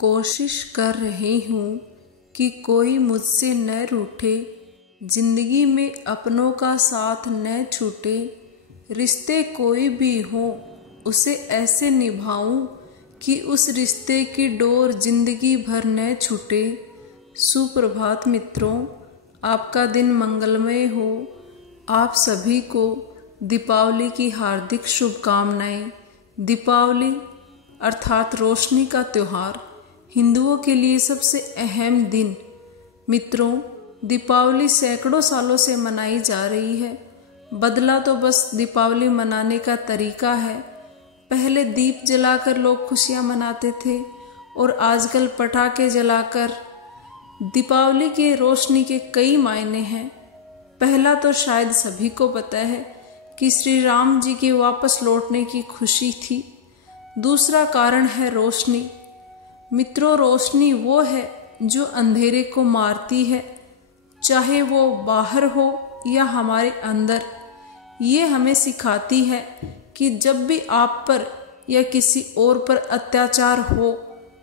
कोशिश कर रही हूँ कि कोई मुझसे न रूठे, जिंदगी में अपनों का साथ न छूटे। रिश्ते कोई भी हो उसे ऐसे निभाऊं कि उस रिश्ते की डोर जिंदगी भर न छूटे। सुप्रभात मित्रों, आपका दिन मंगलमय हो। आप सभी को दीपावली की हार्दिक शुभकामनाएं। दीपावली अर्थात रोशनी का त्योहार हिंदुओं के लिए सबसे अहम दिन। मित्रों, दीपावली सैकड़ों सालों से मनाई जा रही है। बदला तो बस दीपावली मनाने का तरीका है। पहले दीप जलाकर लोग खुशियां मनाते थे और आजकल पटाखे जलाकर। दीपावली के रोशनी के कई मायने हैं। पहला तो शायद सभी को पता है कि श्री राम जी के वापस लौटने की खुशी थी। दूसरा कारण है रोशनी। मित्रों, रोशनी वो है जो अंधेरे को मारती है, चाहे वो बाहर हो या हमारे अंदर। ये हमें सिखाती है कि जब भी आप पर या किसी और पर अत्याचार हो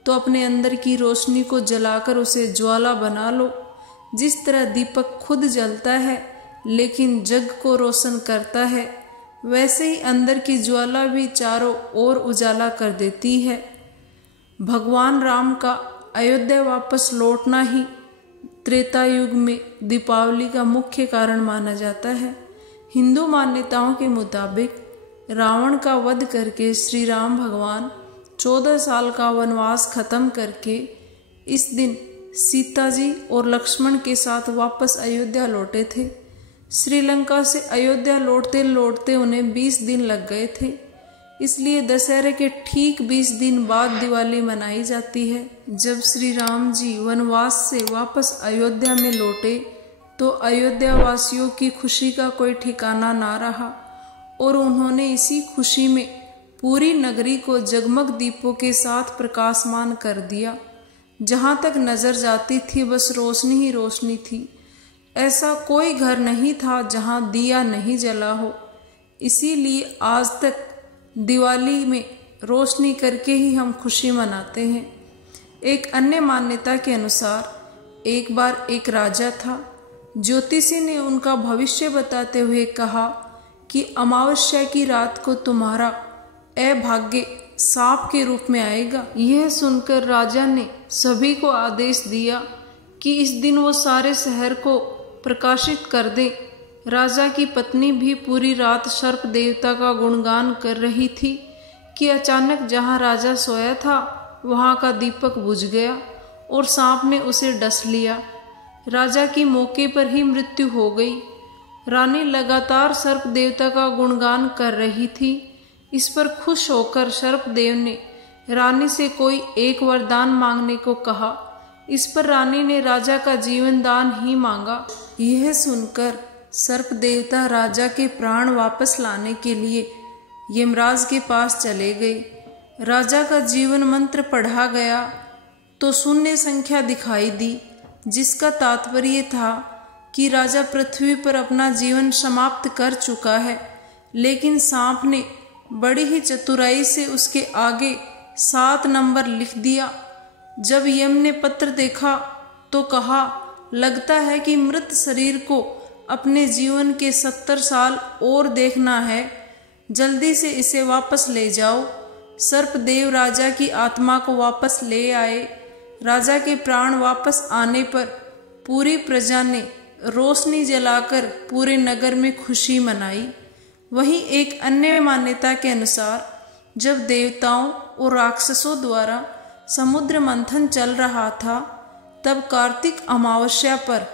तो अपने अंदर की रोशनी को जलाकर उसे ज्वाला बना लो। जिस तरह दीपक खुद जलता है लेकिन जग को रोशन करता है, वैसे ही अंदर की ज्वाला भी चारों ओर उजाला कर देती है। भगवान राम का अयोध्या वापस लौटना ही त्रेता युग में दीपावली का मुख्य कारण माना जाता है। हिंदू मान्यताओं के मुताबिक रावण का वध करके श्री राम भगवान 14 साल का वनवास खत्म करके इस दिन सीता जी और लक्ष्मण के साथ वापस अयोध्या लौटे थे। श्रीलंका से अयोध्या लौटते लौटते उन्हें 20 दिन लग गए थे। इसलिए दशहरे के ठीक 20 दिन बाद दिवाली मनाई जाती है। जब श्री राम जी वनवास से वापस अयोध्या में लौटे तो अयोध्या वासियों की खुशी का कोई ठिकाना ना रहा और उन्होंने इसी खुशी में पूरी नगरी को जगमग दीपों के साथ प्रकाशमान कर दिया। जहाँ तक नजर जाती थी बस रोशनी ही रोशनी थी। ऐसा कोई घर नहीं था जहाँ दिया नहीं जला हो। इसीलिए आज तक दिवाली में रोशनी करके ही हम खुशी मनाते हैं। एक अन्य मान्यता के अनुसार एक बार एक राजा था। ज्योतिषी ने उनका भविष्य बताते हुए कहा कि अमावस्या की रात को तुम्हारा अभाग्य सांप के रूप में आएगा। यह सुनकर राजा ने सभी को आदेश दिया कि इस दिन वो सारे शहर को प्रकाशित कर दे। राजा की पत्नी भी पूरी रात सर्प देवता का गुणगान कर रही थी कि अचानक जहाँ राजा सोया था वहाँ का दीपक बुझ गया और सांप ने उसे डस लिया। राजा की मौके पर ही मृत्यु हो गई। रानी लगातार सर्प देवता का गुणगान कर रही थी। इस पर खुश होकर सर्प देव ने रानी से कोई एक वरदान मांगने को कहा। इस पर रानी ने राजा का जीवन दान ही मांगा। यह सुनकर सर्प देवता राजा के प्राण वापस लाने के लिए यमराज के पास चले गए। राजा का जीवन मंत्र पढ़ा गया तो शून्य संख्या दिखाई दी, जिसका तात्पर्य था कि राजा पृथ्वी पर अपना जीवन समाप्त कर चुका है। लेकिन सांप ने बड़ी ही चतुराई से उसके आगे 7 नंबर लिख दिया। जब यम ने पत्र देखा तो कहा, लगता है कि मृत शरीर को अपने जीवन के 70 साल और देखना है। जल्दी से इसे वापस ले जाओ। सर्पदेव राजा की आत्मा को वापस ले आए। राजा के प्राण वापस आने पर पूरी प्रजा ने रोशनी जलाकर पूरे नगर में खुशी मनाई। वहीं एक अन्य मान्यता के अनुसार जब देवताओं और राक्षसों द्वारा समुद्र मंथन चल रहा था तब कार्तिक अमावस्या पर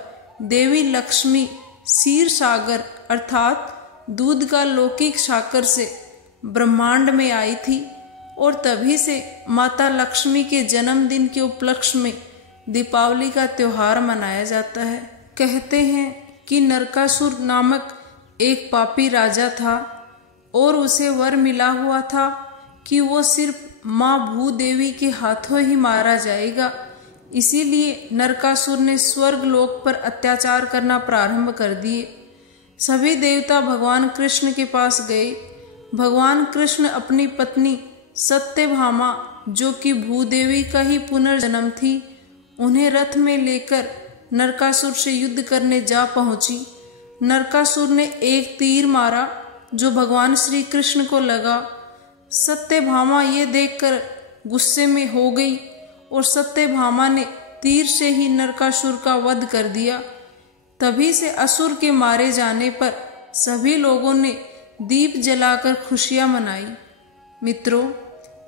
देवी लक्ष्मी क्षीर सागर अर्थात दूध का लौकिक साकर से ब्रह्मांड में आई थी और तभी से माता लक्ष्मी के जन्मदिन के उपलक्ष्य में दीपावली का त्योहार मनाया जाता है। कहते हैं कि नरकासुर नामक एक पापी राजा था और उसे वर मिला हुआ था कि वो सिर्फ माँ भूदेवी के हाथों ही मारा जाएगा। इसीलिए नरकासुर ने स्वर्ग लोक पर अत्याचार करना प्रारंभ कर दिए। सभी देवता भगवान कृष्ण के पास गए। भगवान कृष्ण अपनी पत्नी सत्यभामा जो कि भूदेवी का ही पुनर्जन्म थी, उन्हें रथ में लेकर नरकासुर से युद्ध करने जा पहुंची। नरकासुर ने एक तीर मारा जो भगवान श्री कृष्ण को लगा। सत्यभामा ये देखकर गुस्से में हो गई और सत्यभामा ने तीर से ही नरकासुर का वध कर दिया। तभी से असुर के मारे जाने पर सभी लोगों ने दीप जलाकर खुशियां मनाई। मित्रों,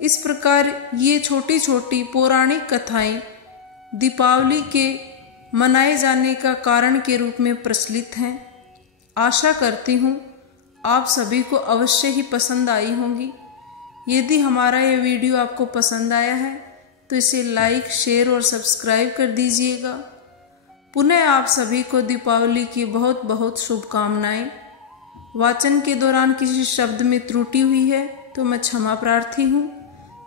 इस प्रकार ये छोटी छोटी पौराणिक कथाएं दीपावली के मनाए जाने का कारण के रूप में प्रचलित हैं। आशा करती हूँ आप सभी को अवश्य ही पसंद आई होंगी। यदि हमारा यह वीडियो आपको पसंद आया है तो इसे लाइक, शेयर और सब्सक्राइब कर दीजिएगा। पुनः आप सभी को दीपावली की बहुत बहुत शुभकामनाएं। वाचन के दौरान किसी शब्द में त्रुटि हुई है तो मैं क्षमा प्रार्थी हूँ।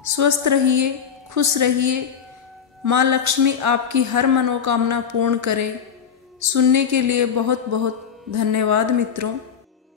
स्वस्थ रहिए, खुश रहिए। माँ लक्ष्मी आपकी हर मनोकामना पूर्ण करे। सुनने के लिए बहुत बहुत धन्यवाद मित्रों।